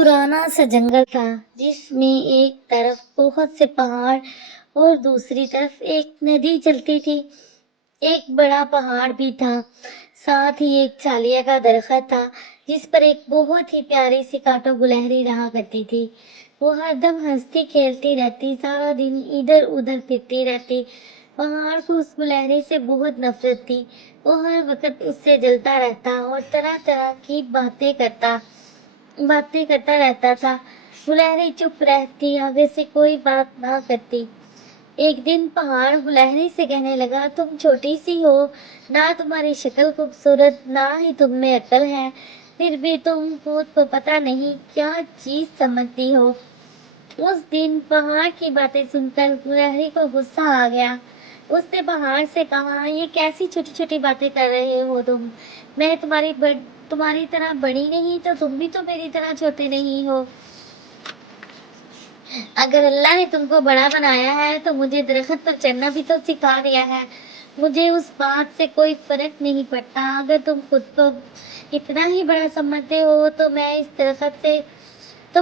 पुराना सा जंगल था जिसमें एक तरफ बहुत से पहाड़ और दूसरी तरफ एक नदी चलती थी। एक बड़ा पहाड़ भी था, साथ ही एक चालिया का दरख्त था जिस पर एक बहुत ही प्यारी सी काटो गुलहरी रहा करती थी। वो हरदम हंसती खेलती रहती, सारा दिन इधर उधर फिरती रहती। पहाड़ को उस गुलहरी से बहुत नफरत थी। वो हर वक्त उससे जलता रहता और तरह तरह की बातें करता रहता था। गुलहरी चुप रहती, आगे से कोई बात ना करती। एक दिन पहाड़ गुलहरी से कहने लगा, तुम छोटी सी हो, ना तुम्हारी शक्ल खूबसूरत, ना ही तुम में अक्ल है, फिर भी तुम खुद को पता नहीं क्या चीज समझती हो। उस दिन पहाड़ की बातें सुनकर गुलहरी को गुस्सा आ गया। उसने पहाड़ से कहा, ये कैसी छोटी छोटी बातें कर रहे हो तुम? मैं तुम्हारी तरह बड़ी नहीं, तो तुम भी तो मेरी तरह छोटे नहीं हो। अगर अल्लाह ने तुमको बड़ा बनाया है तो मुझे दरख्त पर चढ़ना भी तो सिखा दिया है। मुझे उस बात से कोई फर्क नहीं पड़ता। अगर तुम खुद को इतना ही बड़ा समझते हो तो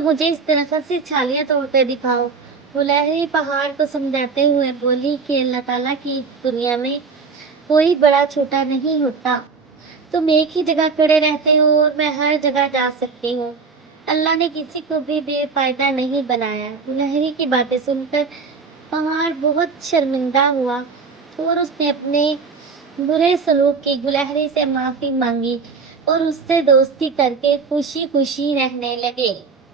मुझे इस दरख्त से छालियां तोड़कर दिखाओ। गुलहरी पहाड़ को समझाते हुए बोली कि अल्लाह ताला की दुनिया में कोई बड़ा छोटा नहीं होता। तुम एक ही जगह खड़े रहते हो और मैं हर जगह जा सकती हूँ। अल्लाह ने किसी को भी बेफायदा नहीं बनाया। गुलहरी की बातें सुनकर पहाड़ बहुत शर्मिंदा हुआ और उसने अपने बुरे सलूक की गुलहरी से माफी मांगी और उससे दोस्ती करके खुशी खुशी रहने लगे।